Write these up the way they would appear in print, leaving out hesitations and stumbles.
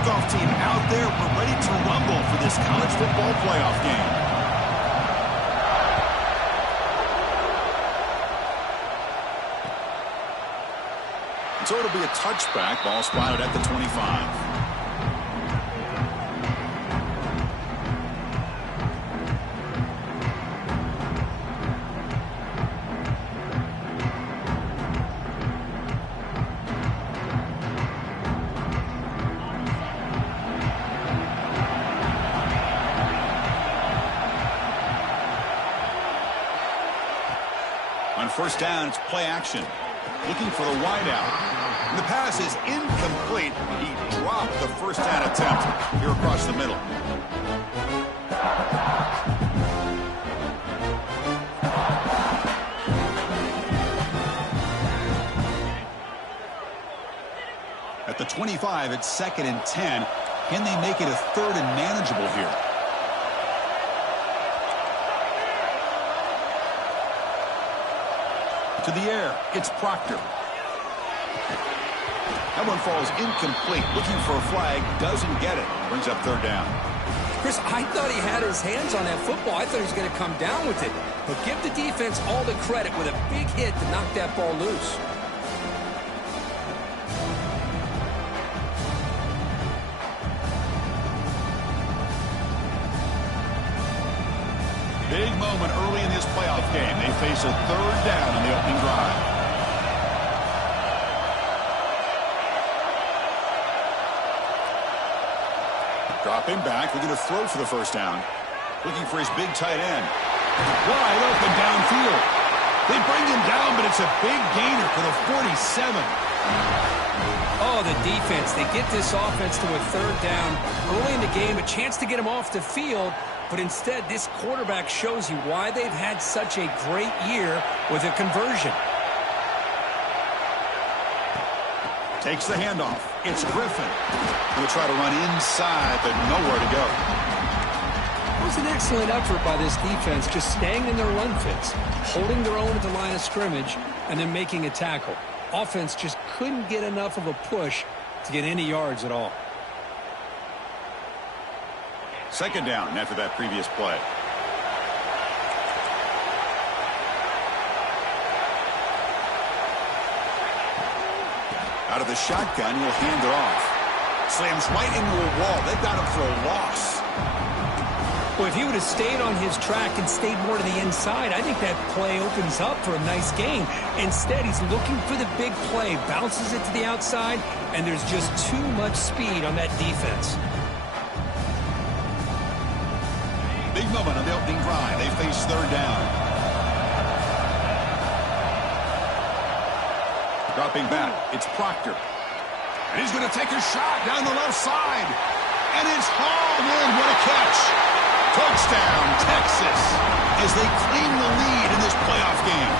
Kickoff team out there. We're ready to rumble for this college football playoff game. So it'll be a touchback. Ball spotted at the 25. On first down, it's play action. Looking for the wideout. The pass is incomplete. He dropped the first down attempt here across the middle. At the 25, it's 2nd and 10. Can they make it a 3rd and manageable here? To the air, it's Proctor. That one falls incomplete. Looking for a flag, doesn't get it. Brings up 3rd down. Chris, I thought he had his hands on that football. I thought he was going to come down with it. But give the defense all the credit with a big hit to knock that ball loose. Big moment early in this playoff game. They face a 3rd down on the opening drive. Dropping back, looking to throw for the first down. Looking for his big tight end. Wide open downfield. They bring him down, but it's a big gainer for the 47. Oh, the defense. They get this offense to a 3rd down. Early in the game, a chance to get him off the field. But instead, this quarterback shows you why they've had such a great year with a conversion. Takes the handoff. It's Griffin. He'll try to run inside, but nowhere to go. It was an excellent effort by this defense, just staying in their run fits, holding their own at the line of scrimmage, and then making a tackle. Offense just couldn't get enough of a push to get any yards at all. 2nd down after that previous play. Out of the shotgun, he'll hand it off. Slams right into a wall. They've got him for a loss. Well, if he would have stayed on his track and stayed more to the inside, I think that play opens up for a nice gain. Instead, he's looking for the big play, bounces it to the outside, and there's just too much speed on that defense. Big moment on the opening drive. They face 3rd down. Dropping back, it's Proctor. And he's going to take a shot down the left side. And it's hauled in. What a catch. Touchdown, Texas, as they claim the lead in this playoff game.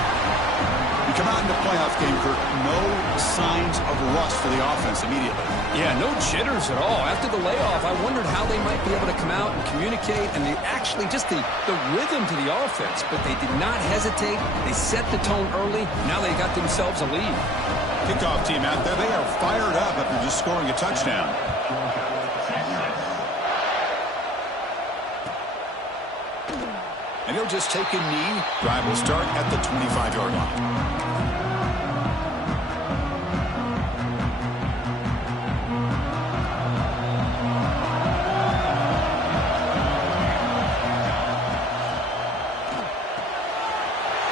You come out in the playoff game, Kirk, no signs of rust for the offense immediately. Yeah, no jitters at all. After the layoff, I wondered how they might be able to come out and communicate, and they actually just the rhythm to the offense. But they did not hesitate. They set the tone early. Now they got themselves a lead. Kickoff team out there, they are fired up after just scoring a touchdown. And he'll just take a knee. Drive will start at the 25-yard line.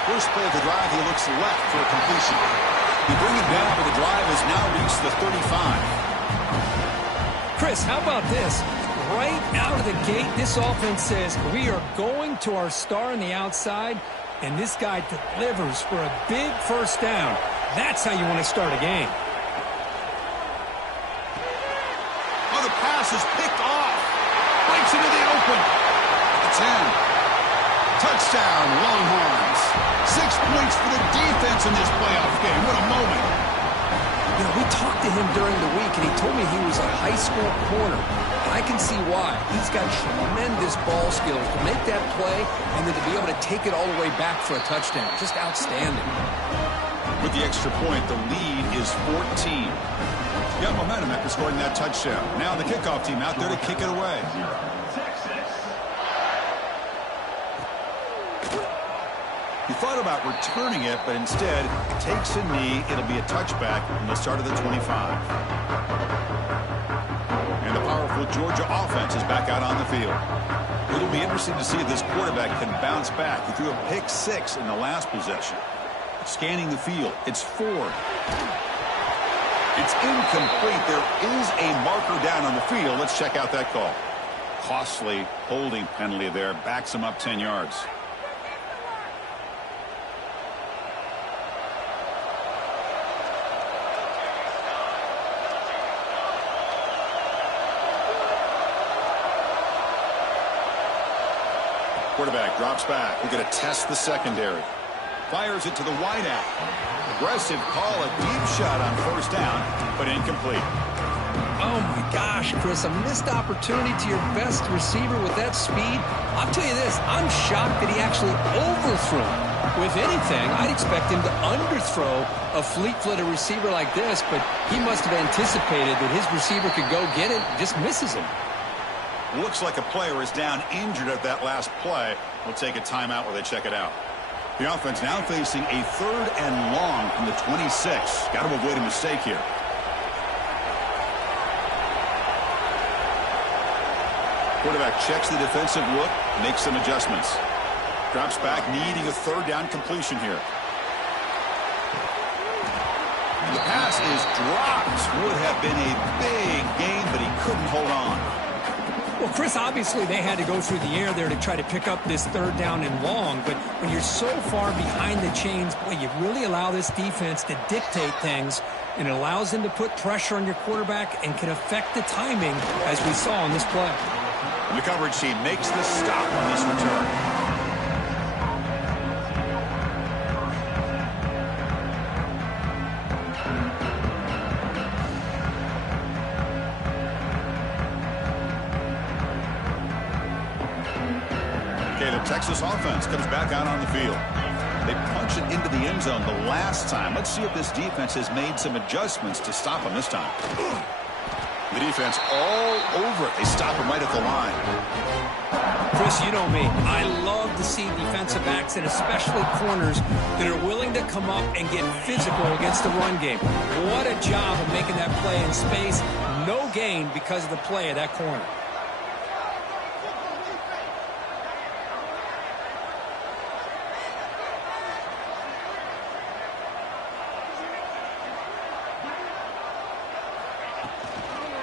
First play of the drive, he looks left for a completion. They bring it down, but the drive has now reached the 35. Chris, how about this? Right out of the gate, this offense says, we are going to our star on the outside, and this guy delivers for a big first down. That's how you want to start a game. Oh, the pass is picked off. Breaks into the open. At the 10. Touchdown, Longhorns. 6 points for the defense in this playoff game. What a moment. You know, we talked to him during the week, and he told me he was a high school corner. I can see why. He's got tremendous ball skills to make that play and then to be able to take it all the way back for a touchdown. Just outstanding. With the extra point, the lead is 14. Got momentum after scoring that touchdown. Now the kickoff team out there to kick it away. He thought about returning it, but instead takes a knee. It'll be a touchback from the start of the 25. And the powerful Georgia offense is back out on the field. It'll be interesting to see if this quarterback can bounce back. He threw a pick-6 in the last possession. Scanning the field, it's Ford. It's incomplete. There is a marker down on the field. Let's check out that call. Costly holding penalty there. Backs him up 10 yards. Quarterback drops back. We're going to test the secondary. Fires it to the wideout. Aggressive call, a deep shot on first down, but incomplete. Oh, my gosh, Chris, a missed opportunity to your best receiver with that speed. I'll tell you this, I'm shocked that he actually overthrew. With anything, I'd expect him to underthrow a fleet-footed receiver like this, but he must have anticipated that his receiver could go get it, just misses him. Looks like a player is down injured at that last play. We'll take a timeout while they check it out. The offense now facing a 3rd and long from the 26. Got to avoid a mistake here. Quarterback checks the defensive look, makes some adjustments. Drops back, needing a 3rd down completion here. And the pass is dropped. Would have been a big gain, but he couldn't hold on. Well, Chris, obviously they had to go through the air there to try to pick up this 3rd down and long, but when you're so far behind the chains, boy, you really allow this defense to dictate things, and it allows them to put pressure on your quarterback and can affect the timing, as we saw on this play. And the coverage team makes the stop on this return. Texas offense comes back out on the field. They punch it into the end zone the last time. Let's see if this defense has made some adjustments to stop them this time. The defense all over it. They stop him right at the line. Chris, you know me. I love to see defensive backs and especially corners that are willing to come up and get physical against the run game. What a job of making that play in space. No gain because of the play of that corner.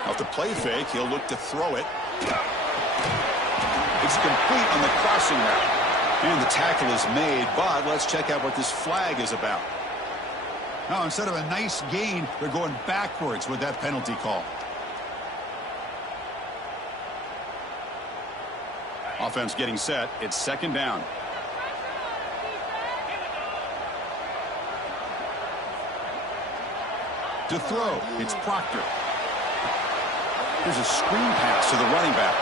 Off the play fake, he'll look to throw it. It's complete on the crossing route. And the tackle is made, but let's check out what this flag is about. Now, instead of a nice gain, they're going backwards with that penalty call. Offense getting set. It's 2nd down. To throw, it's Proctor. Here's a screen pass to the running back.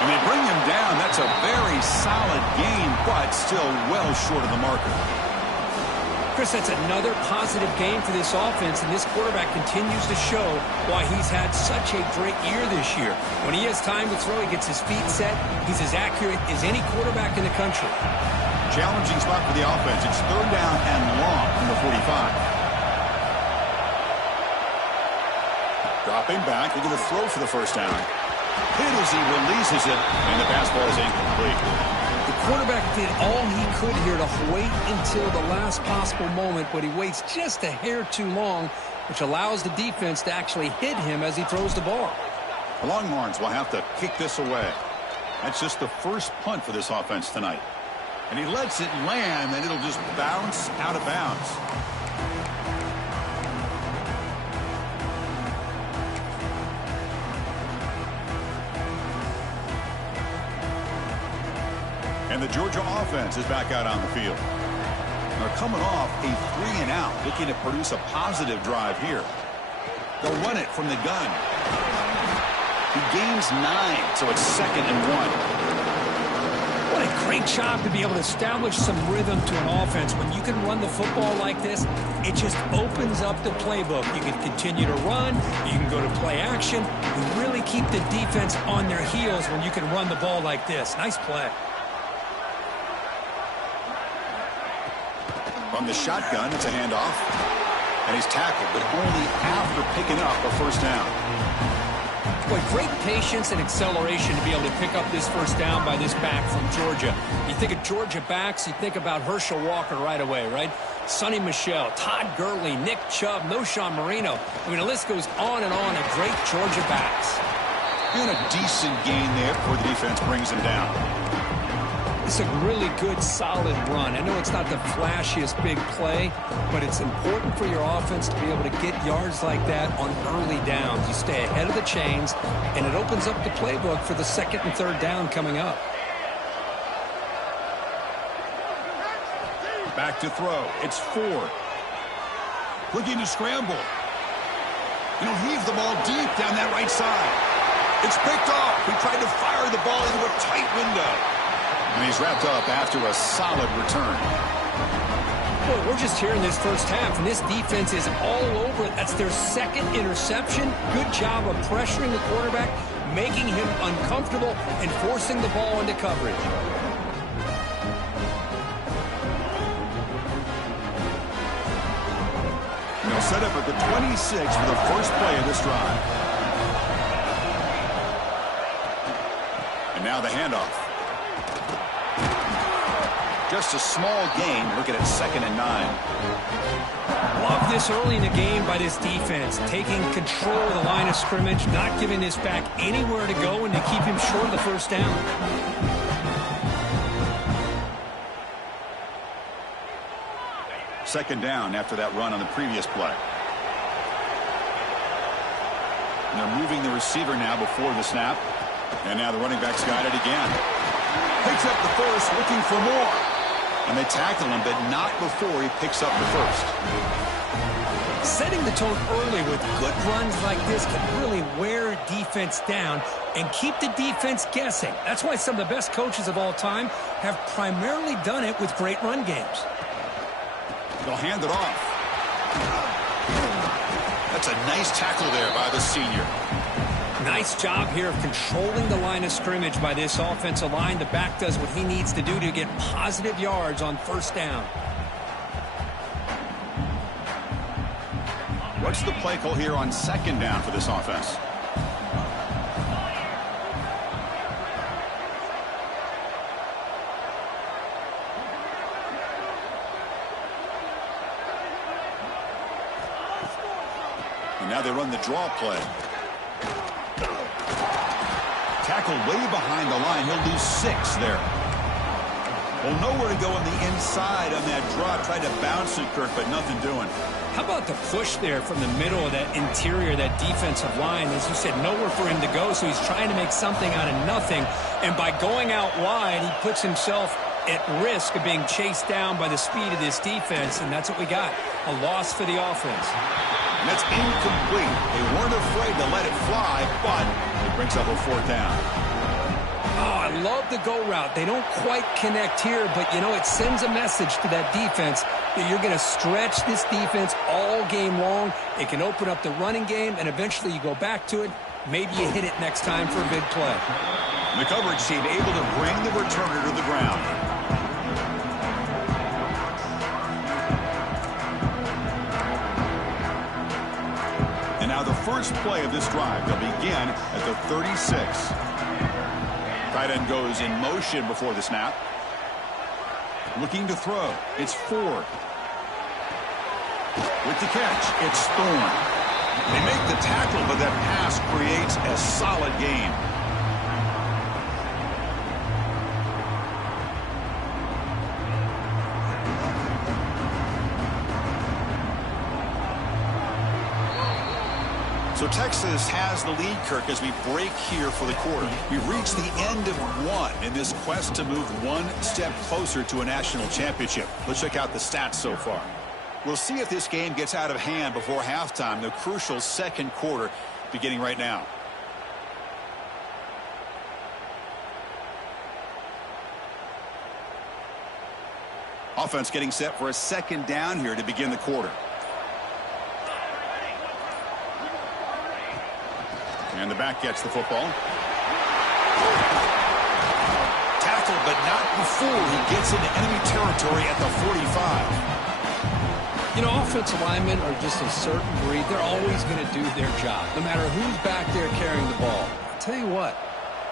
And they bring him down. That's a very solid gain, but still well short of the marker. Chris, that's another positive game for this offense, and this quarterback continues to show why he's had such a great year this year. When he has time to throw, he gets his feet set. He's as accurate as any quarterback in the country. Challenging spot for the offense. It's 3rd down and long from the 45. Dropping back, looking to throw for the 1st down. Hit as he releases it, and the pass ball is incomplete. The quarterback did all he could here to wait until the last possible moment, but he waits just a hair too long, which allows the defense to actually hit him as he throws the ball. The Longhorns will have to kick this away. That's just the first punt for this offense tonight. And he lets it land, and it'll just bounce out of bounds. And the Georgia offense is back out on the field. They're coming off a 3-and-out, looking to produce a positive drive here. They'll run it from the gun. He gains 9, so it's 2nd and 1. What a great Great job to be able to establish some rhythm to an offense. When you can run the football like this, it just opens up the playbook. You can continue to run. You can go to play action. You really keep the defense on their heels when you can run the ball like this. Nice play. From the shotgun, it's a handoff. And he's tackled, but only after picking up a first down. Boy, great patience and acceleration to be able to pick up this first down by this back from Georgia. You think of Georgia backs, you think about Herschel Walker right away, right? Sonny Michel, Todd Gurley, Nick Chubb, Noshawn Marino. I mean, the list goes on and on of great Georgia backs. Doing a decent gain there before the defense brings him down. It's a really good, solid run. I know it's not the flashiest big play, but it's important for your offense to be able to get yards like that on early downs. You stay ahead of the chains, and it opens up the playbook for the second and third down coming up. Back to throw. It's Ford. Looking to scramble. Heave the ball deep down that right side. It's picked off. He tried to fire the ball into a tight window. And he's wrapped up after a solid return. Boy, we're just here in this first half, and this defense is all over it. That's their second interception. Good job of pressuring the quarterback, making him uncomfortable, and forcing the ball into coverage. And they'll set up at the 26 for the first play of this drive. And now the handoff. Just a small gain, looking at 2nd and 9. Love this early in the game by this defense, taking control of the line of scrimmage, not giving this back anywhere to go, and to keep him short of the first down. Second down after that run on the previous play. And they're moving the receiver now before the snap. And now the running back's got it again. Picks up the first, looking for more. And they tackle him, but not before he picks up the first. Setting the tone early with good runs like this can really wear a defense down and keep the defense guessing. That's why some of the best coaches of all time have primarily done it with great run games. They'll hand it off. That's a nice tackle there by the senior. Nice job here of controlling the line of scrimmage by this offensive line. The back does what he needs to do to get positive yards on first down. What's the play call here on 2nd down for this offense? And now they run the draw play. Tackle way behind the line. He'll lose 6 there. Well, nowhere to go on the inside on that draw. Tried to bounce it, Kirk, but nothing doing. How about the push there from the middle of that interior, that defensive line? As you said, nowhere for him to go, so he's trying to make something out of nothing. And by going out wide, he puts himself at risk of being chased down by the speed of this defense, and that's what we got, a loss for the offense. And that's incomplete. They weren't afraid to let it fly, but it brings up a 4th down. Oh, I love the go route. They don't quite connect here, but, it sends a message to that defense that you're going to stretch this defense all game long. It can open up the running game, and eventually you go back to it. Maybe you hit it next time for a big play. The coverage team able to bring the returner to the ground. And now the first play of this drive. They'll begin at the 36. Tight end goes in motion before the snap. Looking to throw. It's Ford. With the catch, it's Thorne. They make the tackle, but that pass creates a solid gain. So Texas has the lead, Kirk, as we break here for the quarter. We've reached the end of one in this quest to move one step closer to a national championship. Let's check out the stats so far. We'll see if this game gets out of hand before halftime, the crucial second quarter beginning right now. offense getting set for a second down here to begin the quarter. And the back gets the football. Tackled, but not before he gets into enemy territory at the 45. You know, offensive linemen are just a certain breed. They're always going to do their job, no matter who's back there carrying the ball. I'll tell you what,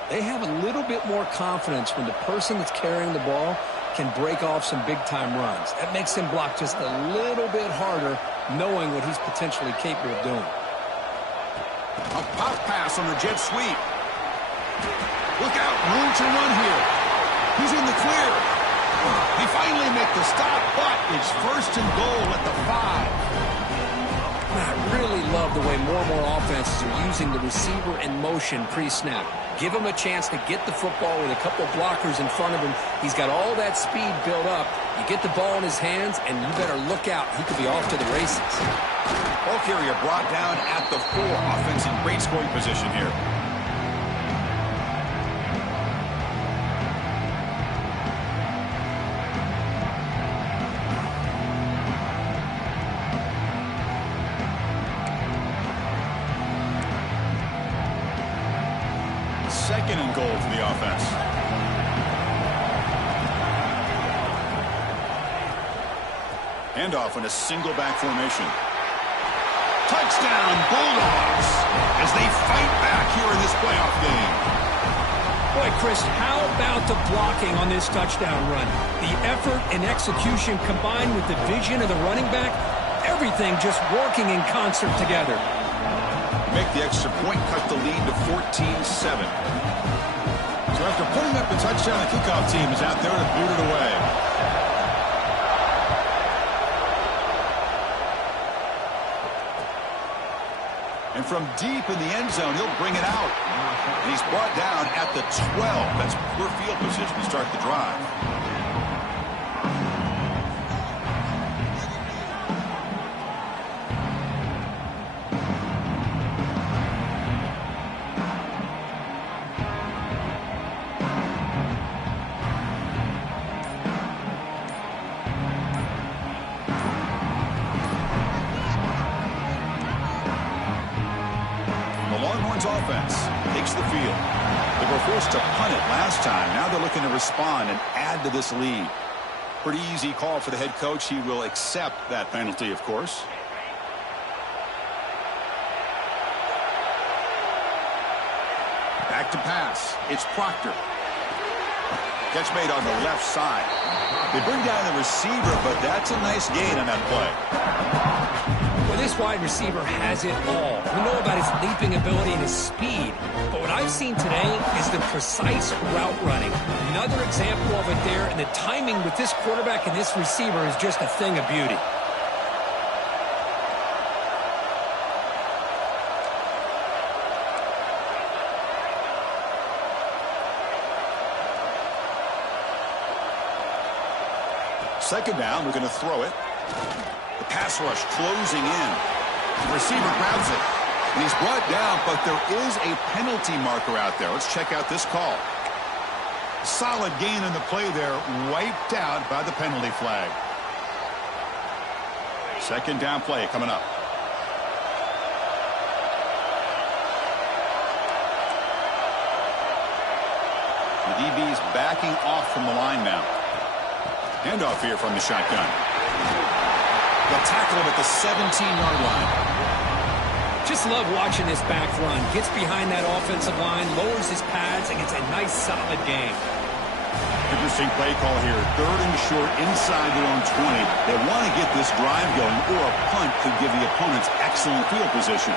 they have a little bit more confidence when the person that's carrying the ball can break off some big-time runs. That makes him block just a little bit harder, knowing what he's potentially capable of doing. A pop pass on the jet sweep. Look out, room to run here. He's in the clear. He finally makes the stop, but it's first and goal at the 5. I really love the way more and more offenses are using the receiver in motion pre-snap. Give him a chance to get the football with a couple blockers in front of him. He's got all that speed built up. You get the ball in his hands, and you better look out. He could be off to the races. Ball carrier brought down at the 4. Offense in great scoring position here. Second and goal for the offense. Handoff in a single back formation. Touchdown, Bulldogs, as they fight back here in this playoff game. Boy, Chris, how about the blocking on this touchdown run? The effort and execution combined with the vision of the running back, everything just working in concert together. Make the extra point, cut the lead to 14-7. So after putting up the touchdown, the kickoff team is out there to boot it away. And from deep in the end zone, he'll bring it out. And he's brought down at the 12. That's poor field position to start the drive. Offense takes the field. They were forced to punt it last time. Now they're looking to respond and add to this lead. Pretty easy call for the head coach. He will accept that penalty, of course. Back to pass. It's Proctor. Catch made on the left side. They bring down the receiver, but that's a nice gain on that play. Well, this wide receiver has it all. We know about his leaping ability and his speed, but what I've seen today is the precise route running. Another example of it there, and the timing with this quarterback and this receiver is just a thing of beauty. Second down, we're going to throw it. The pass rush closing in. The receiver grabs it. And he's brought down, but there is a penalty marker out there. Let's check out this call. Solid gain in the play there, wiped out by the penalty flag. Second down play coming up. The DB's backing off from the line now. Handoff here from the shotgun. They'll tackle him at the 17-yard line. Just love watching this back run. Gets behind that offensive line, lowers his pads, and gets a nice, solid gain. Interesting play call here. Third and short inside their own 20. They want to get this drive going, or a punt could give the opponents excellent field position.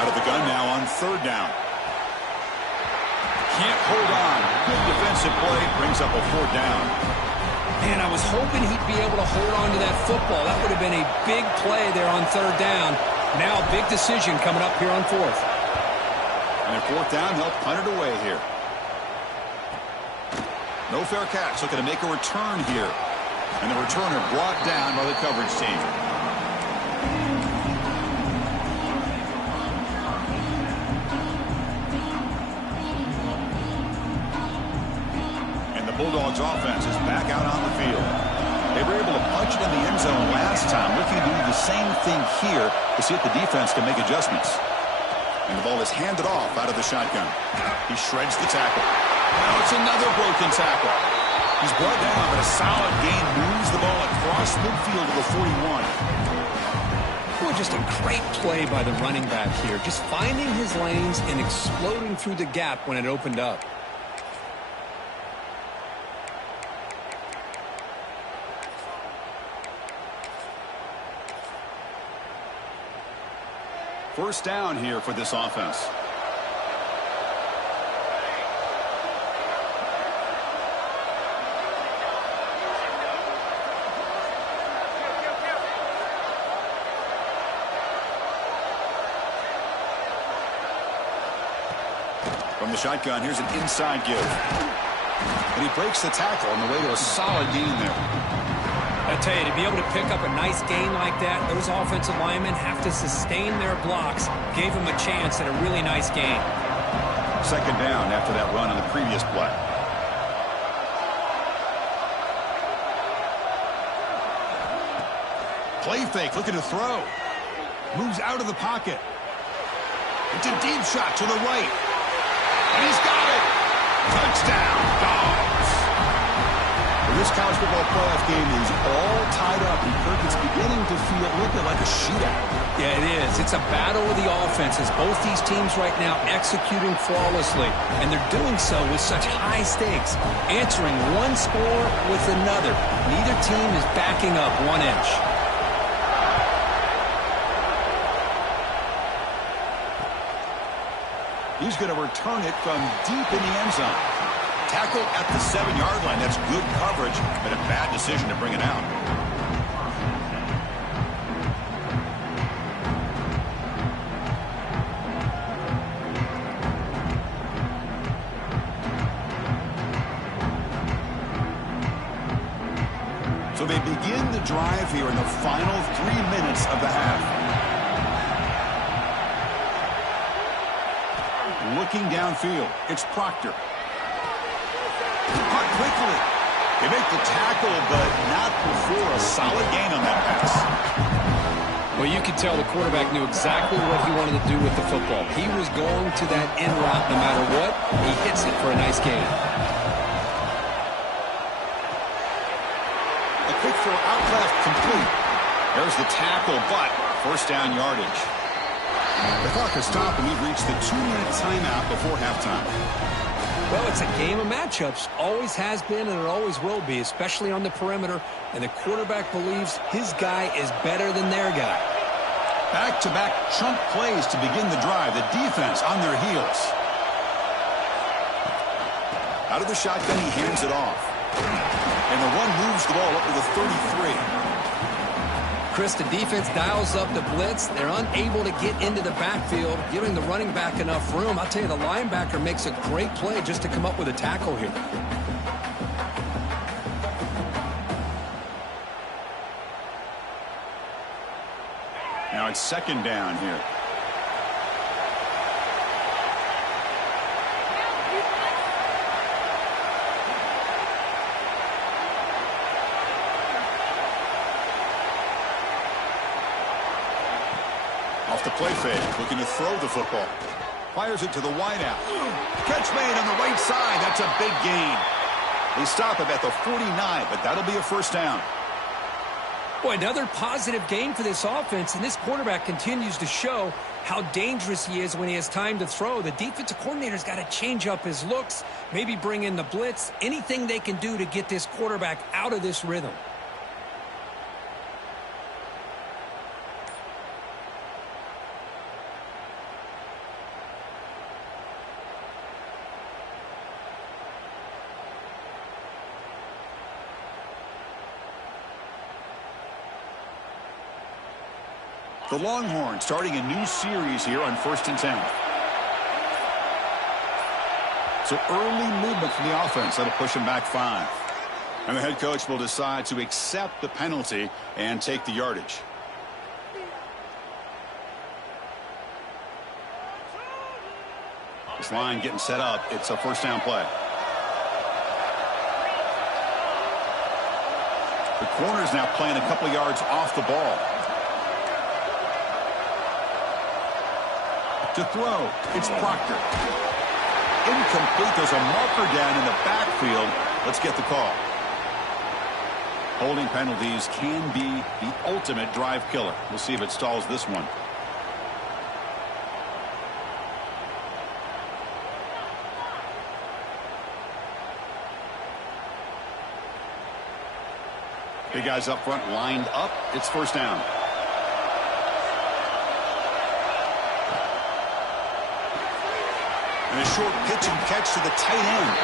Out of the gun now on third down. Can't hold on. Good defensive play. Brings up a fourth down. Man, I was hoping he'd be able to hold on to that football. That would have been a big play there on third down. Now, big decision coming up here on fourth. And a fourth down, they'll punt it away here. No fair catch. Looking to make a return here. And the returner brought down by the coverage team. Bulldogs offense is back out on the field. They were able to punch it in the end zone last time, looking to do the same thing here to see if the defense can make adjustments. And the ball is handed off out of the shotgun. He shreds the tackle. Now it's another broken tackle. He's brought down, but a solid gain moves the ball across midfield to the 41. Boy, just a great play by the running back here. Just finding his lanes and exploding through the gap when it opened up. First down here for this offense. From the shotgun, here's an inside give. And he breaks the tackle on the way to a solid gain there. I tell you, to be able to pick up a nice gain like that, those offensive linemen have to sustain their blocks. Gave him a chance at a really nice gain. Second down after that run on the previous play. Play fake, looking to throw. Moves out of the pocket. It's a deep shot to the right. And he's got it. Touchdown, Dogs. This college football playoff game is all tied up, and Kirk, it's beginning to feel a little bit like a shootout. Yeah, it is. It's a battle of the offenses. Both these teams right now executing flawlessly, and they're doing so with such high stakes, answering one score with another. Neither team is backing up 1 inch. He's going to return it from deep in the end zone. Tackle at the 7-yard line. That's good coverage, but a bad decision to bring it out. So they begin the drive here in the final 3 minutes of the half. Looking downfield, it's Proctor. Caught quickly. They make the tackle, but not before a solid gain on that pass. Well, you could tell the quarterback knew exactly what he wanted to do with the football. He was going to that in route no matter what. He hits it for a nice gain. A quick throw out left, complete. There's the tackle, but first down yardage. The clock has stopped, and we've reached the 2-minute timeout before halftime. Well, it's a game of matchups. Always has been, and it always will be, especially on the perimeter. And the quarterback believes his guy is better than their guy. Back-to-back chunk plays to begin the drive. The defense on their heels. Out of the shotgun, he hands it off. And the run moves the ball up to the 33. Chris, the defense dials up the blitz. They're unable to get into the backfield, giving the running back enough room. I'll tell you, the linebacker makes a great play just to come up with a tackle here. Now it's second down here. Off the play fake, looking to throw the football. Fires it to the wideout. Catch made on the right side. That's a big gain. They stop him at the 49, but that'll be a first down. Boy, another positive gain for this offense, and this quarterback continues to show how dangerous he is when he has time to throw. The defensive coordinator's got to change up his looks, maybe bring in the blitz, anything they can do to get this quarterback out of this rhythm. The Longhorns starting a new series here on 1st and 10. So early movement from the offense. That'll push them back 5. And the head coach will decide to accept the penalty and take the yardage. This line getting set up. It's a first down play. corner's now playing a couple yards off the ball. To throw, it's Proctor. Incomplete. There's a marker down in the backfield. Let's get the call. Holding penalties can be the ultimate drive killer. We'll see if it stalls this one. Big guys up front lined up. It's first down. And a short pitch and catch to the tight end.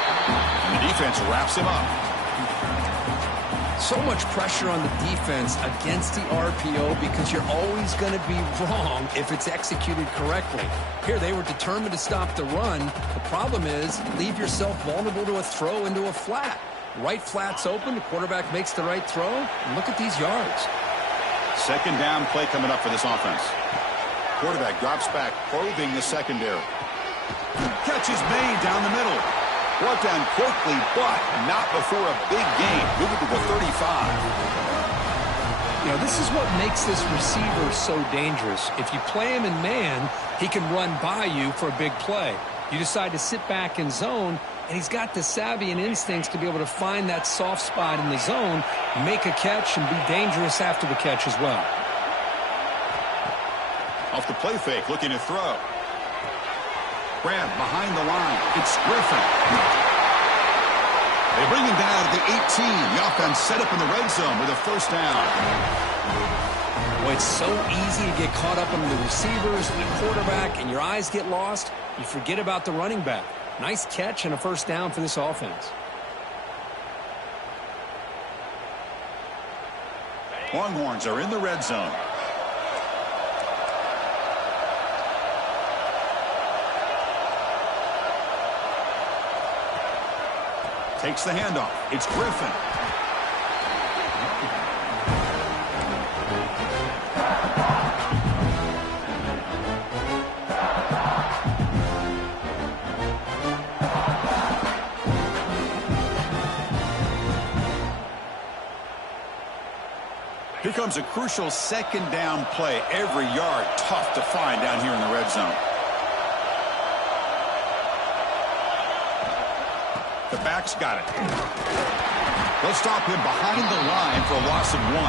And the defense wraps him up. So much pressure on the defense against the RPO because you're always going to be wrong if it's executed correctly. Here they were determined to stop the run. The problem is leave yourself vulnerable to a throw into a flat. Right flat's open. The quarterback makes the right throw. And look at these yards. Second down play coming up for this offense. Quarterback drops back, probing the secondary. Catch is made down the middle. Brought down quickly, but not before a big gain. Moving to the 35. You know, this is what makes this receiver so dangerous. If you play him in man, he can run by you for a big play. You decide to sit back in zone, and he's got the savvy and instincts to be able to find that soft spot in the zone, make a catch, and be dangerous after the catch as well. Off the play fake, looking to throw. Grab behind the line. It's Griffin. They bring him down at the 18. The offense set up in the red zone with a first down. Boy, it's so easy to get caught up on the receivers and the quarterback, and your eyes get lost. You forget about the running back. Nice catch and a first down for this offense. Longhorns are in the red zone. Takes the handoff. It's Griffin. Here comes a crucial second down play. Every yard tough to find down here in the red zone. The back's got it. They'll stop him behind the line for a loss of 1.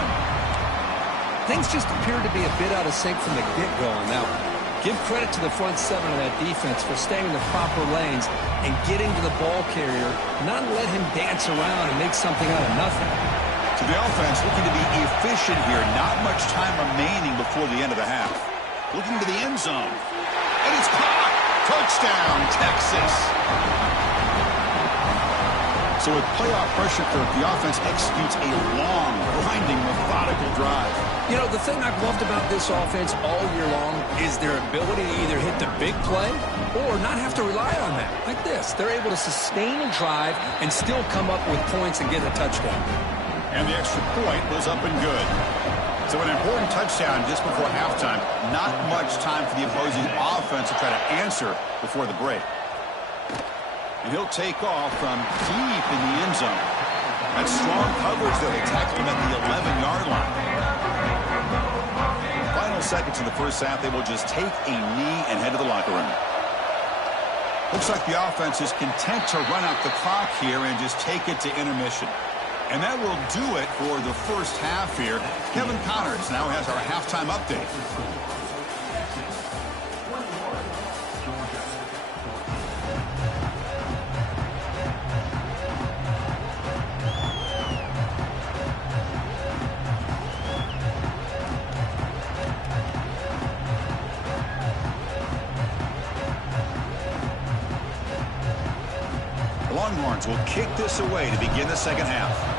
Things just appear to be a bit out of sync from the get-go on that one. Give credit to the front seven of that defense for staying in the proper lanes and getting to the ball carrier, not let him dance around and make something out of nothing. To the offense, looking to be efficient here. Not much time remaining before the end of the half. Looking to the end zone. And it's caught. Touchdown, Texas. So with playoff pressure, the offense executes a long, grinding, methodical drive. You know, the thing I've loved about this offense all year long is their ability to either hit the big play or not have to rely on that. Like this. They're able to sustain a drive and still come up with points and get a touchdown. And the extra point was up and good. So an important touchdown just before halftime. Not much time for the opposing offense to try to answer before the break. And he'll take off from deep in the end zone. That's strong coverage, though. They tackle him at the 11-yard line. Final seconds in the first half, they will just take a knee and head to the locker room. Looks like the offense is content to run out the clock here and just take it to intermission. And that will do it for the first half here. Kevin Connors now has our halftime update. The Longhorns will kick this away to begin the second half.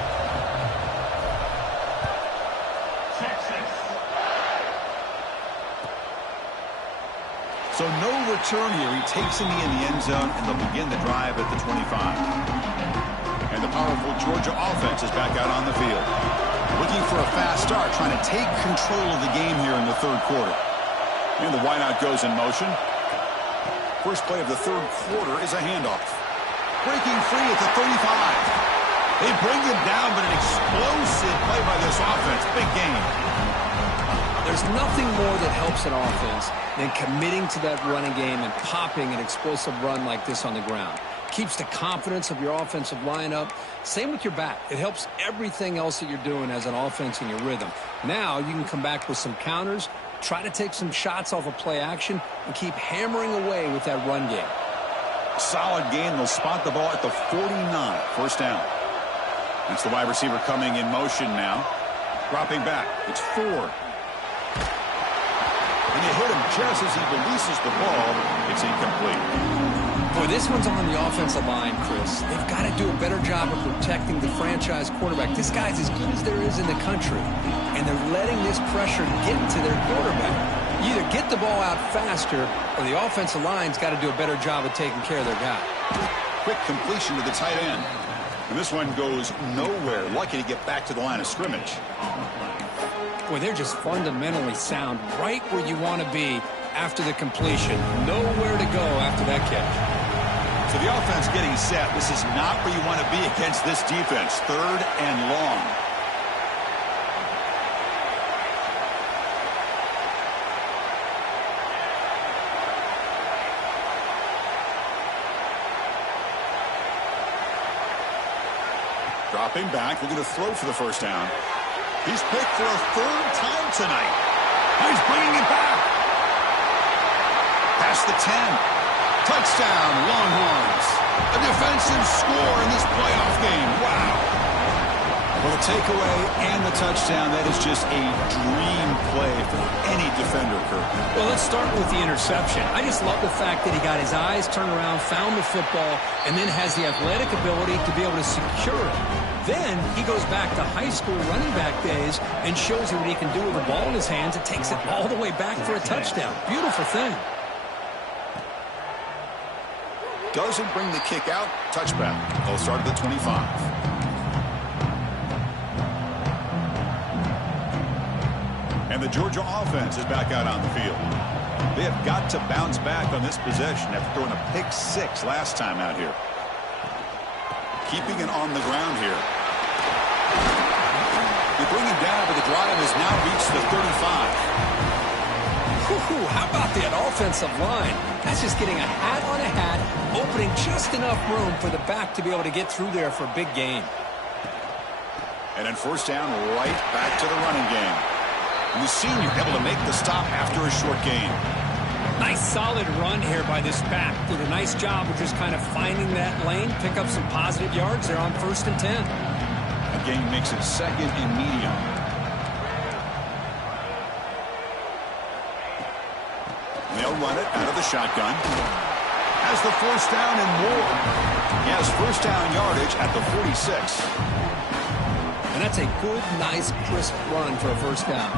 So no return here. He takes a knee in the end zone, and they'll begin the drive at the 25. And the powerful Georgia offense is back out on the field. Looking for a fast start, trying to take control of the game here in the third quarter. And the wideout goes in motion. First play of the third quarter is a handoff. Breaking free at the 35. They bring him down, but an explosive play by this offense. Big game. There's nothing more that helps an offense than committing to that running game and popping an explosive run like this on the ground. Keeps the confidence of your offensive lineup. Same with your back. It helps everything else that you're doing as an offense in your rhythm. Now you can come back with some counters, try to take some shots off of play action, and keep hammering away with that run game. Solid game. They'll spot the ball at the 49. First down. It's the wide receiver coming in motion now. Dropping back. It's Ford. And they hit him just as he releases the ball. It's incomplete. Boy, this one's on the offensive line, Chris. They've got to do a better job of protecting the franchise quarterback. This guy's as good as there is in the country, and they're letting this pressure get to their quarterback. You either get the ball out faster, or the offensive line's got to do a better job of taking care of their guy. Quick completion to the tight end. And this one goes nowhere. Lucky to get back to the line of scrimmage. Boy, they're just fundamentally sound right where you want to be after the completion. Nowhere to go after that catch. So the offense getting set. This is not where you want to be against this defense. Third and long. Dropping back, looking to throw for the first down. He's picked for a third time tonight. He's bringing it back. Past the 10. Touchdown, Longhorns. A defensive score in this playoff game. Wow. Well, the takeaway and the touchdown, that is just a dream play for any defender, Kirk. Well, let's start with the interception. I just love the fact that he got his eyes turned around, found the football, and then has the athletic ability to be able to secure it. Then he goes back to high school running back days and shows you what he can do with the ball in his hands and takes it all the way back for a touchdown. Beautiful thing. Doesn't bring the kick out. Touchback. They'll start at the 25. And the Georgia offense is back out on the field. They have got to bounce back on this possession after throwing a pick 6 last time out here. Keeping it on the ground here. They bring him down, but the drive has now reached the 35. How about that offensive line? That's just getting a hat on a hat, opening just enough room for the back to be able to get through there for a big gain. And then first down, right back to the running game. And the senior able to make the stop after a short gain. Nice solid run here by this back. Did a nice job of just kind of finding that lane, pick up some positive yards there on 1st and 10. A gain makes it 2nd and medium. They'll run it out of the shotgun. Has the first down and more. He has first down yardage at the 46. And that's a good, nice, crisp run for a first down.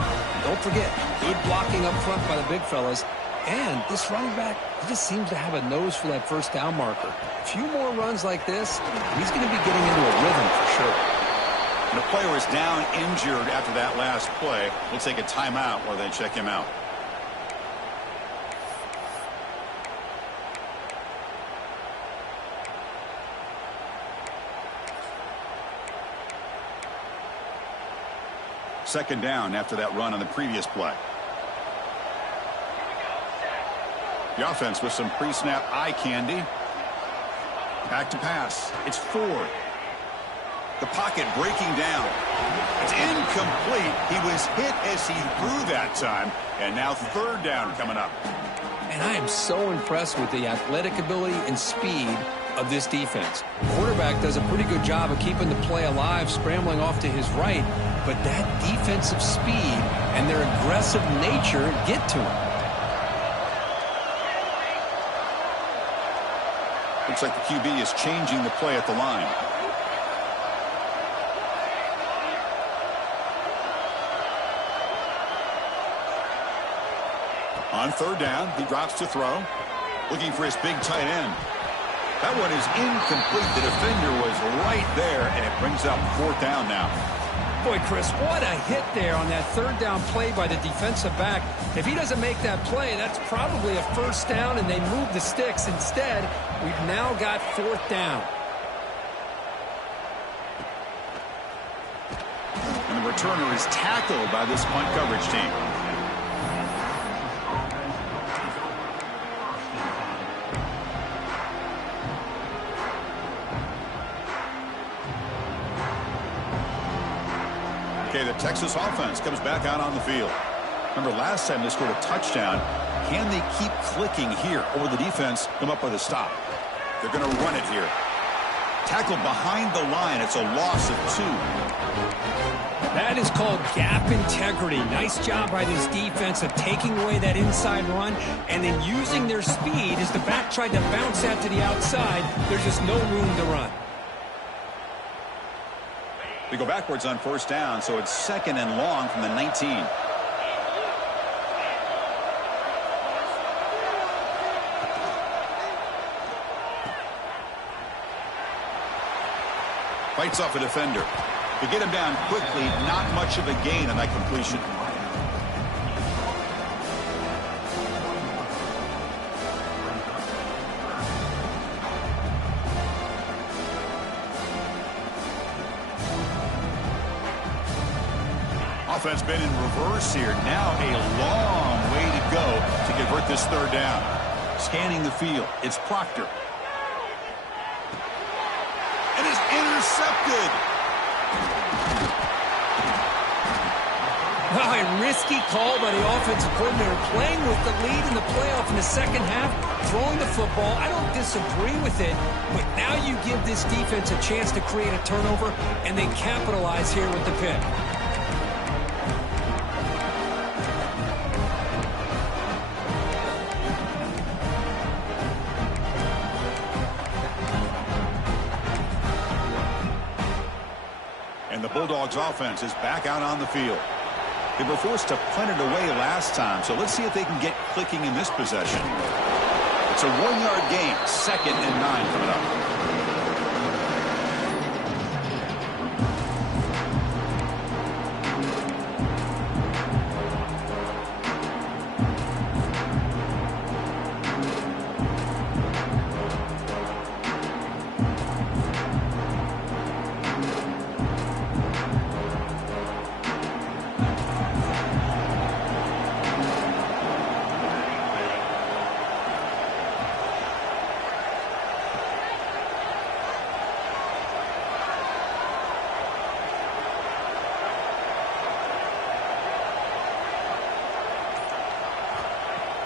Don't forget, good blocking up front by the big fellas. And this running back, he just seems to have a nose for that first down marker. A few more runs like this, he's going to be getting into a rhythm for sure. And the player is down injured after that last play. We'll take a timeout while they check him out. Second down after that run on the previous play. The offense with some pre-snap eye candy. Back to pass. It's Ford. The pocket breaking down. It's incomplete. He was hit as he threw that time. And now third down coming up. And I am so impressed with the athletic ability and speed of this defense. Quarterback does a pretty good job of keeping the play alive, scrambling off to his right. But that defensive speed and their aggressive nature get to him. Looks like the QB is changing the play at the line. On third down, he drops to throw. Looking for his big tight end. That one is incomplete. The defender was right there, and it brings up fourth down now. Boy, Chris, what a hit there on that third down play by the defensive back. If he doesn't make that play, that's probably a first down, and they move the sticks. Instead, we've now got fourth down. returner is tackled by this punt coverage team. Okay, the Texas offense comes back out on the field. Remember, last time they scored a touchdown. Can they keep clicking here, or will the defense come up with a stop? They're going to run it here. Tackled behind the line. It's a loss of 2. That is called gap integrity. Nice job by this defense of taking away that inside run and then using their speed as the back tried to bounce out to the outside. There's just no room to run. They go backwards on first down, so it's 2nd and long from the 19. Fights off a defender. To get him down quickly, not much of a gain on that completion. Offense been in reverse here. Now a long way to go to convert this 3rd down. Scanning the field, it's Proctor. And it's intercepted. Well, a risky call by the offensive coordinator, playing with the lead in the playoff in the second half, throwing the football. I don't disagree with it, but now you give this defense a chance to create a turnover and then capitalize here with the pick. And the Bulldogs offense is back out on the field. They were forced to punt it away last time, so let's see if they can get clicking in this possession. It's a 1-yard gain, 2nd and 9 coming up.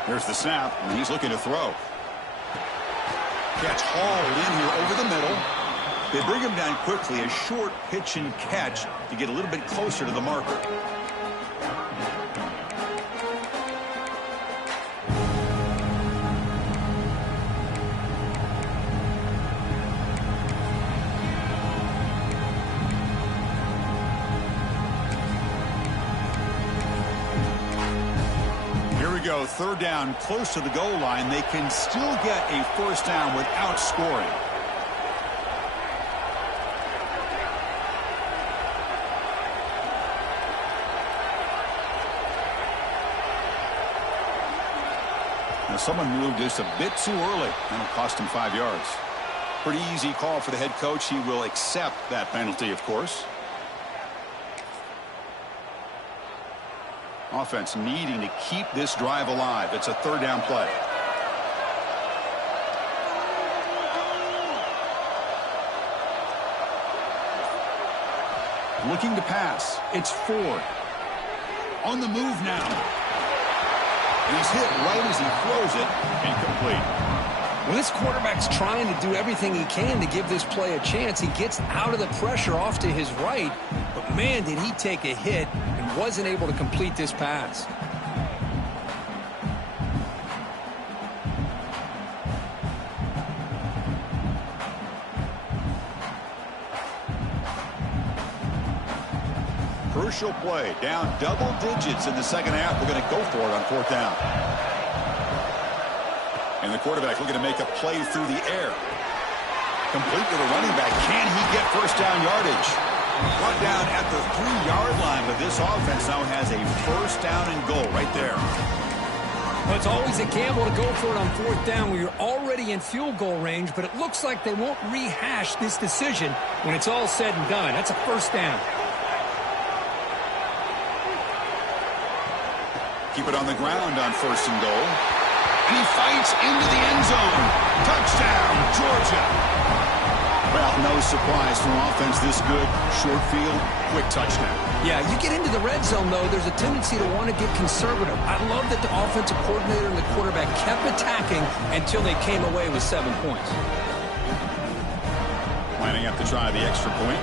There's the snap, and he's looking to throw. Catch hauled in here over the middle. They bring him down quickly, a short pitch and catch to get a little bit closer to the marker. Go 3rd down, close to the goal line. They can still get a 1st down without scoring. Now someone moved just a bit too early. That'll cost him 5 yards. Pretty easy call for the head coach. He will accept that penalty, of course. Offense needing to keep this drive alive. It's a 3rd down play. Looking to pass. It's Ford. On the move now. And he's hit right as he throws it. Incomplete. Well, this quarterback's trying to do everything he can to give this play a chance. He gets out of the pressure off to his right. But, man, did he take a hit and wasn't able to complete this pass. Crucial play. Down double digits in the second half. We're going to go for it on 4th down. And the quarterback looking to make a play through the air. Complete with a running back. Can he get 1st down yardage? Brought down at the 3-yard line, but this offense now has a 1st down and goal right there. Well, it's always a gamble to go for it on 4th down where you're already in field goal range, but it looks like they won't rehash this decision when it's all said and done. That's a 1st down. Keep it on the ground on 1st and goal. And he fights into the end zone. Touchdown, Georgia. Well, no surprise from offense this good. Short field, quick touchdown. Yeah, you get into the red zone, though, there's a tendency to want to get conservative. I love that the offensive coordinator and the quarterback kept attacking until they came away with 7 points. Lining up to try the extra point.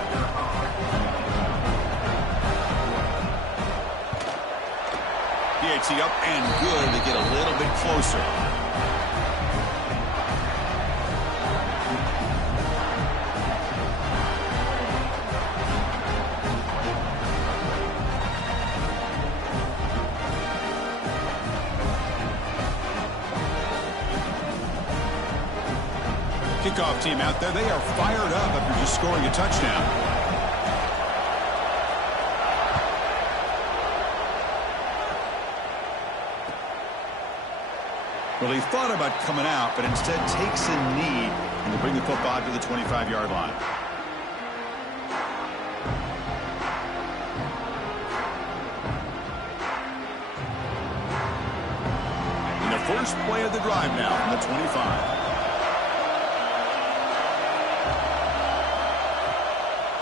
PAT up and good to get a little bit closer. Kickoff team out there. They are fired up after just scoring a touchdown. Well, he thought about coming out, but instead takes a knee and will bring the football to the 25-yard line. And the first play of the drive now from the 25.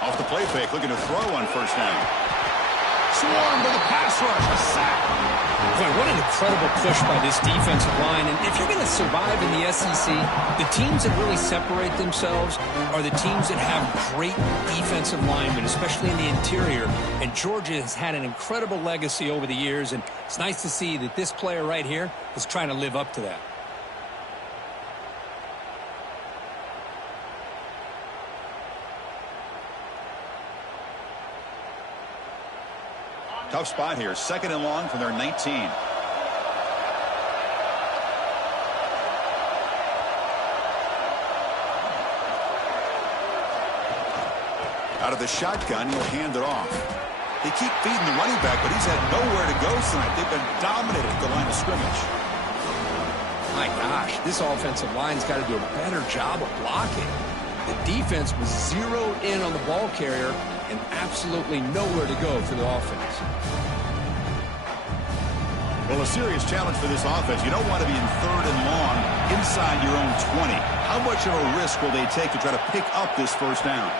Off the play fake, looking to throw on 1st down. Swarmed by the pass rush, a sack. Boy, what an incredible push by this defensive line. And if you're going to survive in the SEC, the teams that really separate themselves are the teams that have great defensive linemen, especially in the interior. And Georgia has had an incredible legacy over the years, and it's nice to see that this player right here is trying to live up to that. Tough spot here. 2nd and long from their 19. Out of the shotgun, he'll hand it off. They keep feeding the running back, but he's had nowhere to go tonight. They've been dominated at the line of scrimmage. My gosh, this offensive line's got to do a better job of blocking. The defense was zeroed in on the ball carrier and absolutely nowhere to go for the offense. Well, a serious challenge for this offense. You don't want to be in 3rd and long inside your own 20. How much of a risk will they take to try to pick up this 1st down?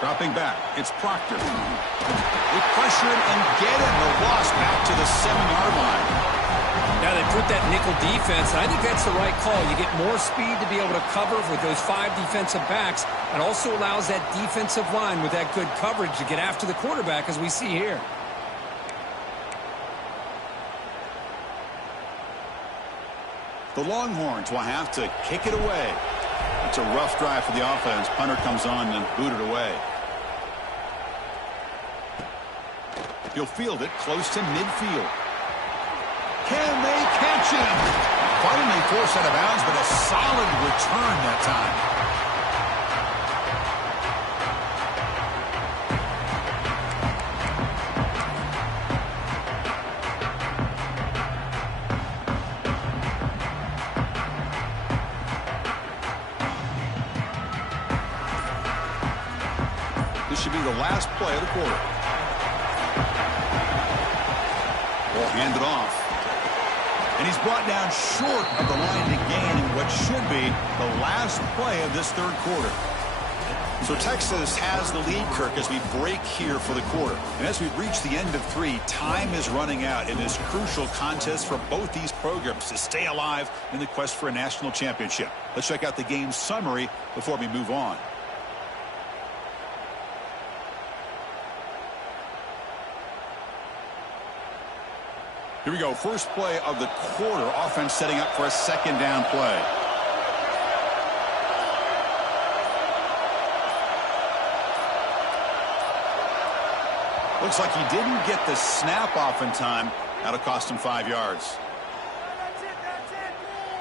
Dropping back, it's Proctor. They pressure him and get him. The loss back to the 7-yard line. Now they put that nickel defense, and I think that's the right call. You get more speed to be able to cover with those 5 defensive backs. It also allows that defensive line with that good coverage to get after the quarterback, as we see here. The Longhorns will have to kick it away. It's a rough drive for the offense. Punter comes on and booted away. He'll field it close to midfield. Can they catch him? Finally forced out of bounds, but a solid return that time. This should be the last play of the quarter. Ball handed off. And he's brought down short of the line to gain in what should be the last play of this 3rd quarter. So Texas has the lead, Kirk, as we break here for the quarter. And as we reach the end of 3, time is running out in this crucial contest for both these programs to stay alive in the quest for a national championship. Let's check out the game summary before we move on. Here we go. First play of the quarter. Offense setting up for a 2nd down play. Looks like he didn't get the snap off in time. That'll cost him 5 yards.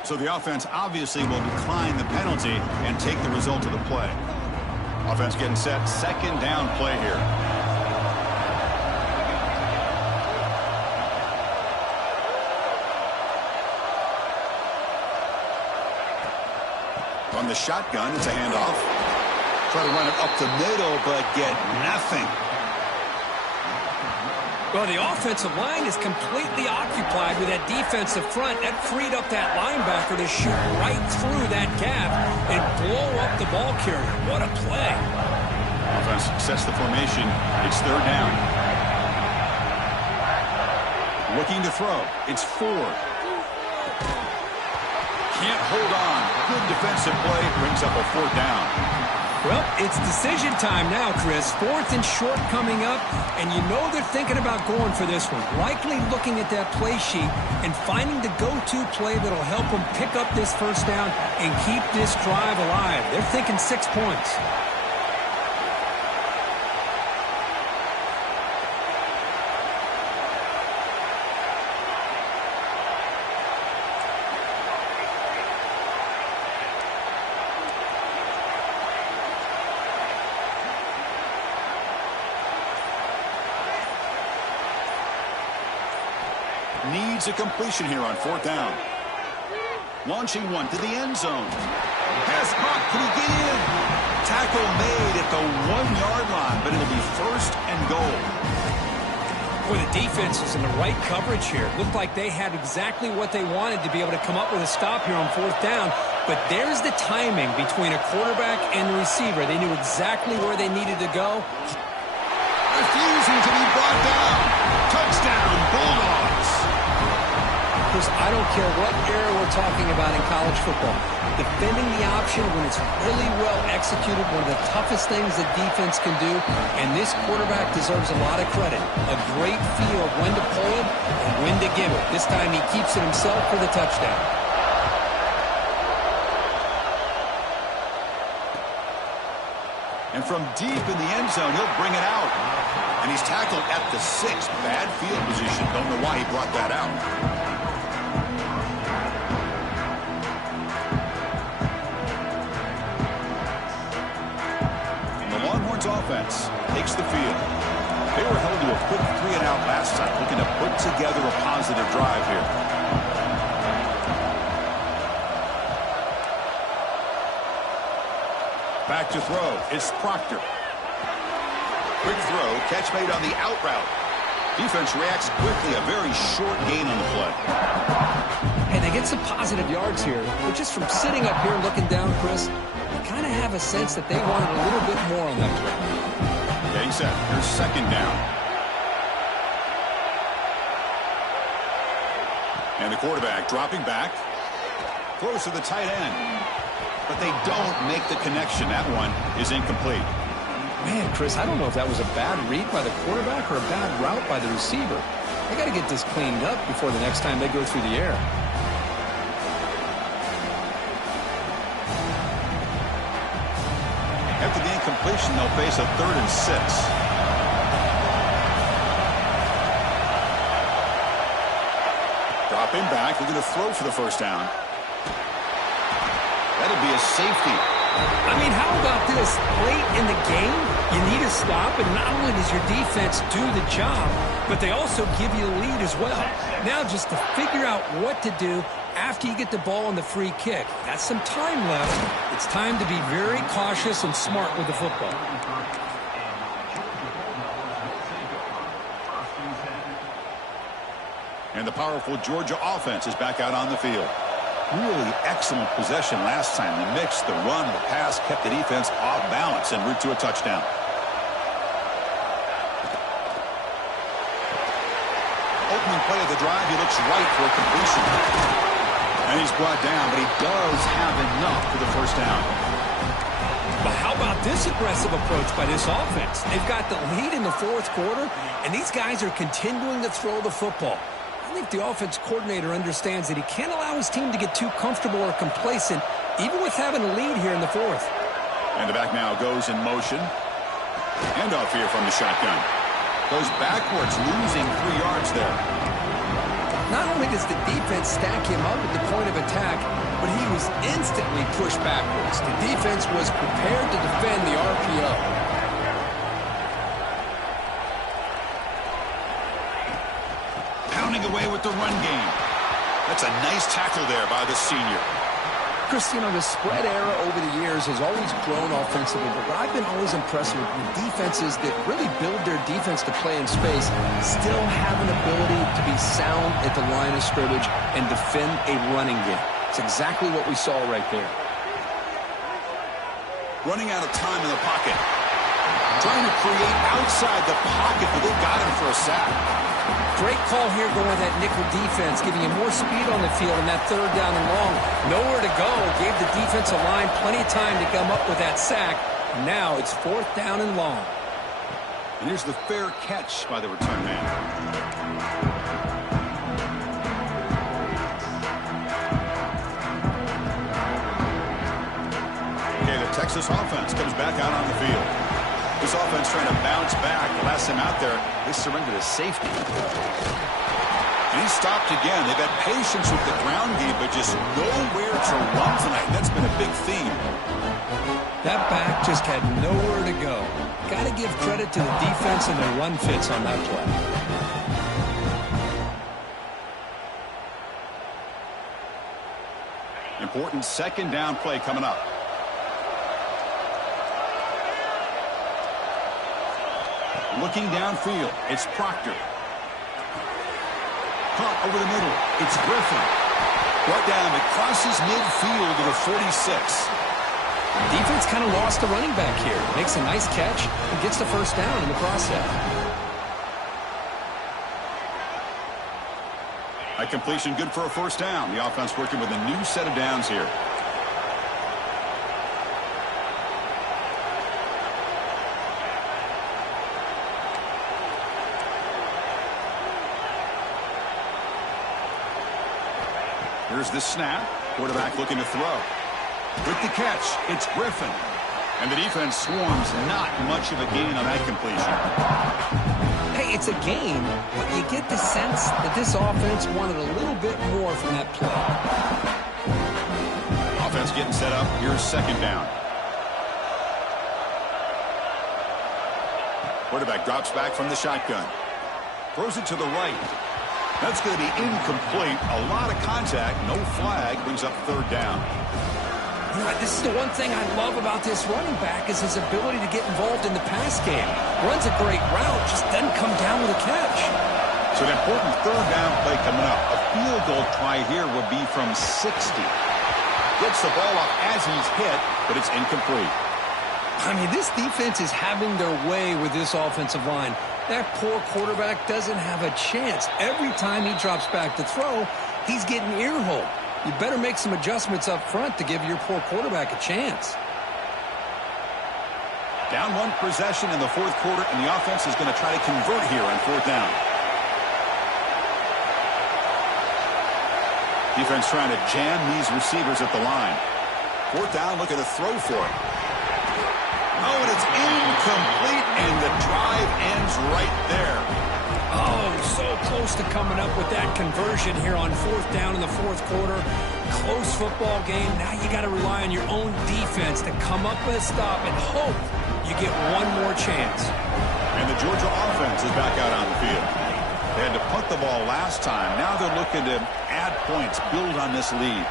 So the offense obviously will decline the penalty and take the result of the play. Offense getting set. 2nd down play here. On the shotgun, it's a handoff. Try to run it up the middle, but get nothing. Well, the offensive line is completely occupied with that defensive front. That freed up that linebacker to shoot right through that gap and blow up the ball carrier. What a play. Offense sets the formation. It's third down. Looking to throw. It's Ford. Can't hold on. Good defensive play. Brings up a fourth down. Well, it's decision time now, Chris. Fourth and short coming up, and you know they're thinking about going for this one. Likely looking at that play sheet and finding the go-to play that'll help them pick up this first down and keep this drive alive. They're thinking 6 points. Needs a completion here on fourth down. Launching one to the end zone. Pass caught. Can he get in? Tackle made at the 1-yard line, but it'll be first and goal. Well, the defense was in the right coverage here. Looked like they had exactly what they wanted to be able to come up with a stop here on fourth down. But there's the timing between a quarterback and the receiver. They knew exactly where they needed to go. Refusing to be brought down. Touchdown, Bulldogs. Chris, I don't care what era we're talking about in college football. Defending the option when it's really well executed, one of the toughest things that defense can do, and this quarterback deserves a lot of credit. A great feel of when to pull it and when to give it. This time he keeps it himself for the touchdown. And from deep in the end zone, he'll bring it out. And he's tackled at the 6. Bad field position. Don't know why he brought that out. And the Longhorns offense takes the field. They were held to a quick 3-and-out last time, looking to put together a positive drive here. Back to throw. It's Proctor. Quick throw. Catch made on the out route. Defense reacts quickly. A very short gain on the play. And they get some positive yards here. But just from sitting up here looking down, Chris, you kind of have a sense that they wanted a little bit more on that play. Getting set. Here's second down. And the quarterback dropping back. Throws to the tight end. But they don't make the connection. That one is incomplete. Man, Chris, I don't know if that was a bad read by the quarterback or a bad route by the receiver. They got to get this cleaned up before the next time they go through the air. After the incompletion, they'll face a 3rd and 6. Dropping back. They're going to throw for the first down. That'll be a safety. I mean, how about this? Late in the game, you need a stop, and not only does your defense do the job, but they also give you the lead as well. Now just to figure out what to do after you get the ball on the free kick. Got some time left. It's time to be very cautious and smart with the football. And the powerful Georgia offense is back out on the field. Really excellent possession last time. The mix, the run, the pass kept the defense off balance en route to a touchdown. Opening play of the drive, he looks right for a completion. And he's brought down, but he does have enough for the first down. But how about this aggressive approach by this offense? They've got the lead in the 4th quarter, and these guys are continuing to throw the football. I think the offense coordinator understands that he can't allow his team to get too comfortable or complacent, even with having a lead here in the 4th. And the back now goes in motion. Handoff here from the shotgun. Goes backwards, losing 3 yards there. Not only does the defense stack him up at the point of attack, but he was instantly pushed backwards. The defense was prepared to defend the RPO. Away with the run game. That's a nice tackle there by the senior. Chris, you know, the spread era over the years has always grown offensively, but I've been always impressed with defenses that really build their defense to play in space, still have an ability to be sound at the line of scrimmage and defend a running game. It's exactly what we saw right there. Running out of time in the pocket. Trying to create outside the pocket, but they got him for a sack. Great call here going with that nickel defense, giving you more speed on the field in that third down and long. Nowhere to go. Gave the defensive line plenty of time to come up with that sack. And now it's fourth down and long. And here's the fair catch by the return man. Okay, the Texas offense comes back out on the field. This offense trying to bounce back. The last time out there, they surrendered a safety. And he stopped again. They've had patience with the ground game, but just nowhere to run tonight. That's been a big theme. That back just had nowhere to go. Got to give credit to the defense and their run fits on that play. Important second down play coming up. Looking downfield, it's Proctor. Caught over the middle, it's Griffin. Brought down, it crosses midfield to the 46. Defense kind of lost the running back here. Makes a nice catch and gets the first down in the process. A completion good for a first down. The offense working with a new set of downs here. Here's the snap. Quarterback looking to throw. With the catch, it's Griffin. And the defense swarms. Not much of a gain on that completion. Hey, it's a gain, but you get the sense that this offense wanted a little bit more from that play. Offense getting set up. Here's second down. Quarterback drops back from the shotgun. Throws it to the right. That's going to be incomplete. A lot of contact. No flag. Brings up third down. This is the one thing I love about this running back is his ability to get involved in the pass game. Runs a great route, just doesn't come down with a catch. So an important third down play coming up. A field goal try here would be from 60. Gets the ball up as he's hit, but it's incomplete. I mean, this defense is having their way with this offensive line. That poor quarterback doesn't have a chance. Every time he drops back to throw, he's getting ear-holed. You better make some adjustments up front to give your poor quarterback a chance. Down one possession in the fourth quarter, and the offense is going to try to convert here on fourth down. Defense trying to jam these receivers at the line. Fourth down, looking to throw for it. Oh, and it's incomplete, and the drive ends right there. Oh, so close to coming up with that conversion here on fourth down in the fourth quarter. Close football game. Now you got to rely on your own defense to come up with a stop and hope you get one more chance. And the Georgia offense is back out on the field. They had to punt the ball last time. Now they're looking to add points, build on this lead.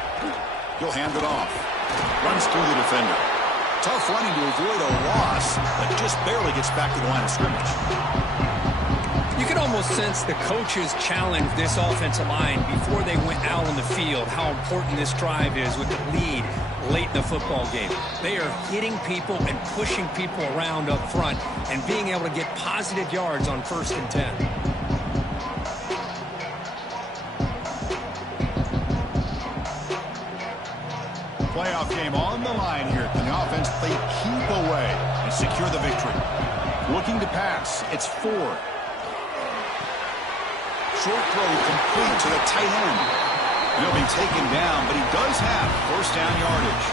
He'll hand it off. Runs through the defender. Tough running to avoid a loss, but just barely gets back to the line of scrimmage. You can almost sense the coaches challenged this offensive line before they went out on the field, how important this drive is with the lead late in the football game. They are hitting people and pushing people around up front and being able to get positive yards on 1st and 10. Playoff game on the line here. Can the offense play keep away and secure the victory? Looking to pass. It's Ford. Short throw complete to the tight end. He'll be taken down, but he does have first down yardage.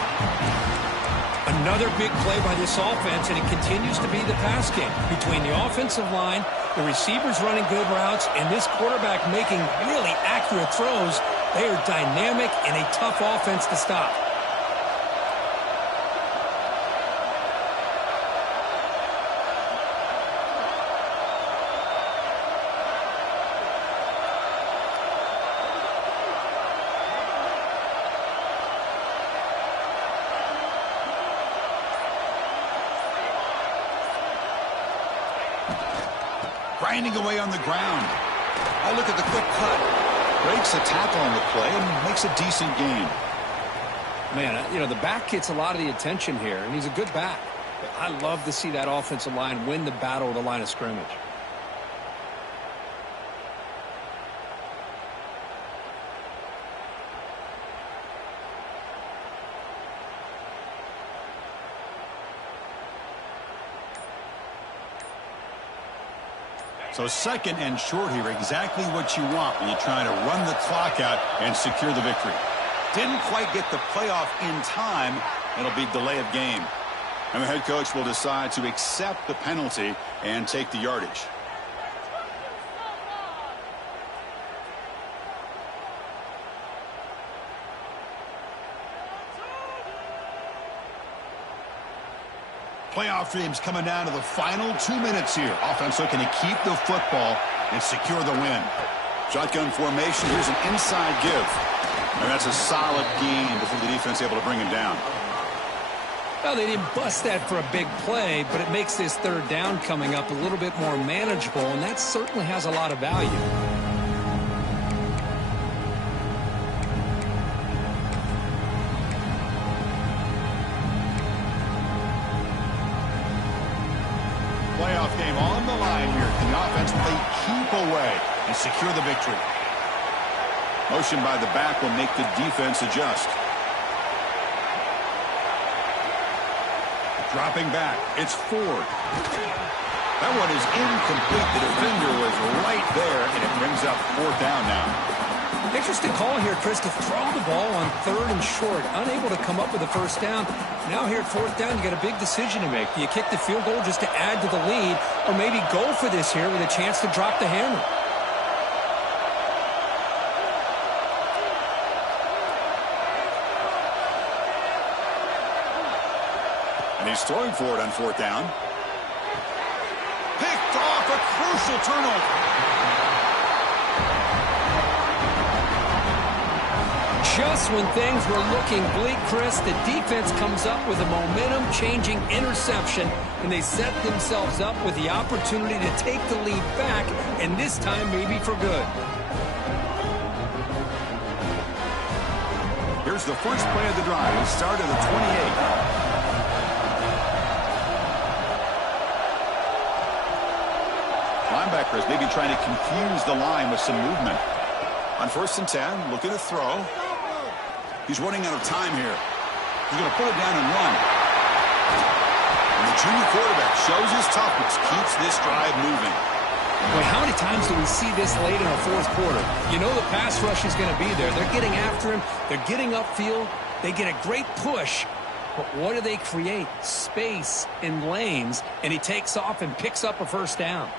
Another big play by this offense, and it continues to be the pass game. Between the offensive line, the receivers running good routes, and this quarterback making really accurate throws, they are dynamic and a tough offense to stop. grinding away on the ground. Oh, look at the quick cut. Breaks a tackle on the play and makes a decent gain. Man, you know, the back gets a lot of the attention here, and he's a good back. But I love to see that offensive line win the battle of the line of scrimmage. So second and short here, exactly what you want when you're trying to run the clock out and secure the victory. Didn't quite get the playoff in time. It'll be delay of game. And the head coach will decide to accept the penalty and take the yardage. Playoff dreams coming down to the final 2 minutes here. Offense looking to keep the football and secure the win. Shotgun formation. Here's an inside give. And that's a solid gain before the defense able to bring him down. Well, they didn't bust that for a big play, but it makes this third down coming up a little bit more manageable, and that certainly has a lot of value. Playoff game on the line here. Can the offense play keep away and secure the victory? Motion by the back will make the defense adjust. Dropping back. It's Ford. That one is incomplete. The defender was right there, and it brings up fourth down now. Interesting call here, Chris, to throw the ball on third and short. Unable to come up with a first down. Now here at fourth down, you got a big decision to make. Do you kick the field goal just to add to the lead, or maybe go for this here with a chance to drop the hammer? And he's throwing for it on fourth down. Picked off, a crucial turnover. Just when things were looking bleak, Chris, the defense comes up with a momentum-changing interception, and they set themselves up with the opportunity to take the lead back, and this time maybe for good. Here's the first play of the drive. He started at 28. Linebackers maybe trying to confuse the line with some movement. On 1st and 10, looking to throw. He's running out of time here. He's going to put it down and run. And the junior quarterback shows his toughness, keeps this drive moving. Boy, how many times do we see this late in our fourth quarter? You know the pass rush is going to be there. They're getting after him. They're getting upfield. They get a great push. But what do they create? Space in lanes. And he takes off and picks up a first down.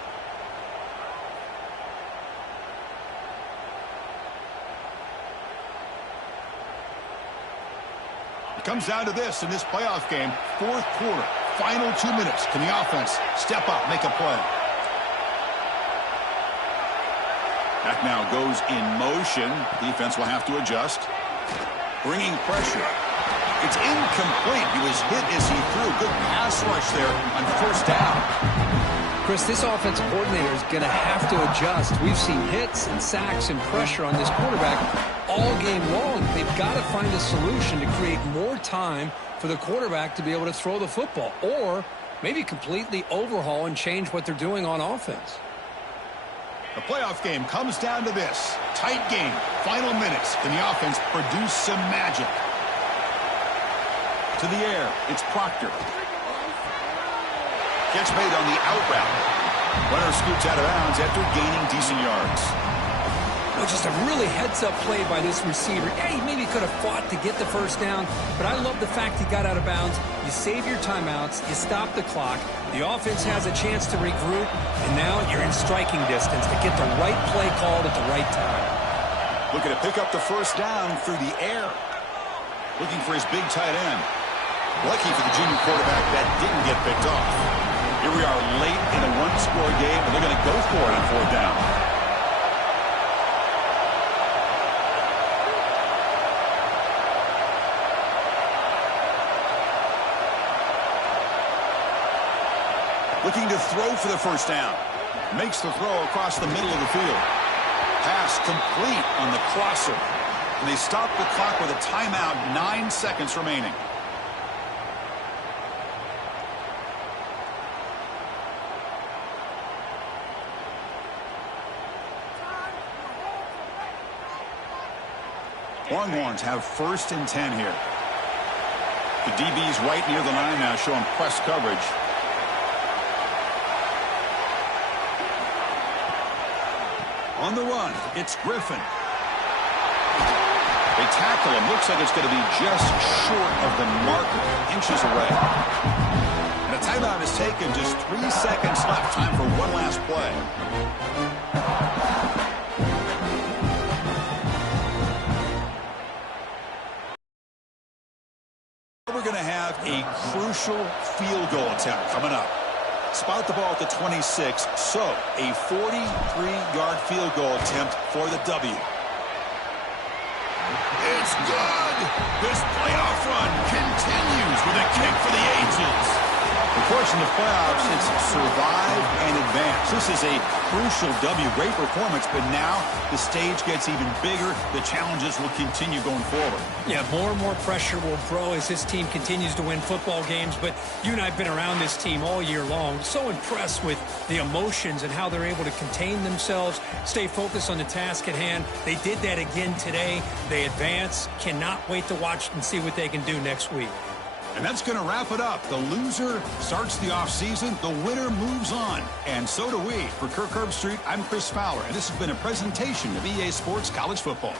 Comes down to this in this playoff game. Fourth quarter, final 2 minutes. Can the offense step up, make a play? That now goes in motion. Defense will have to adjust. Bringing pressure. It's incomplete. He was hit as he threw. Good pass rush there on first down. Chris, this offensive coordinator is going to have to adjust. We've seen hits and sacks and pressure on this quarterback all game long. They've got to find a solution to create more time for the quarterback to be able to throw the football, or maybe completely overhaul and change what they're doing on offense. The playoff game comes down to this. Tight game, final minutes. Can the offense produce some magic? To the air, it's Proctor. Gets made on the out route. Runner scoots out of bounds after gaining decent yards. Well, just a really heads-up play by this receiver. Yeah, he maybe could have fought to get the first down, but I love the fact he got out of bounds. You save your timeouts, you stop the clock, the offense has a chance to regroup, and now you're in striking distance to get the right play called at the right time. Looking to pick up the first down through the air. Looking for his big tight end. Lucky for the junior quarterback that didn't get picked off. Here we are late in a one-score game, and they're going to go for it on fourth down. Looking to throw for the first down. Makes the throw across the middle of the field. Pass complete on the crosser. And they stop the clock with a timeout, 9 seconds remaining. Longhorns have 1st and 10 here. The DB's right near the line now, showing press coverage. On the run, it's Griffin. They tackle him. Looks like it's going to be just short of the marker, inches away. And a timeout is taken. Just 3 seconds left. Time for one last play. We're going to have a crucial field goal attempt coming up. Spot the ball at the 26, so a 43-yard field goal attempt for the W. It's good! This playoff run continues with a kick for the ages. Of course, in the playoffs, it's survive and advance. This is a crucial W. Great performance, but now the stage gets even bigger. The challenges will continue going forward. Yeah, more and more pressure will grow as this team continues to win football games, but you and I have been around this team all year long. So impressed with the emotions and how they're able to contain themselves, stay focused on the task at hand. They did that again today. They advance. Cannot wait to watch and see what they can do next week. And that's going to wrap it up. The loser starts the offseason. The winner moves on. And so do we. For Kirk Herbstreit, I'm Chris Fowler, and this has been a presentation of EA Sports College Football.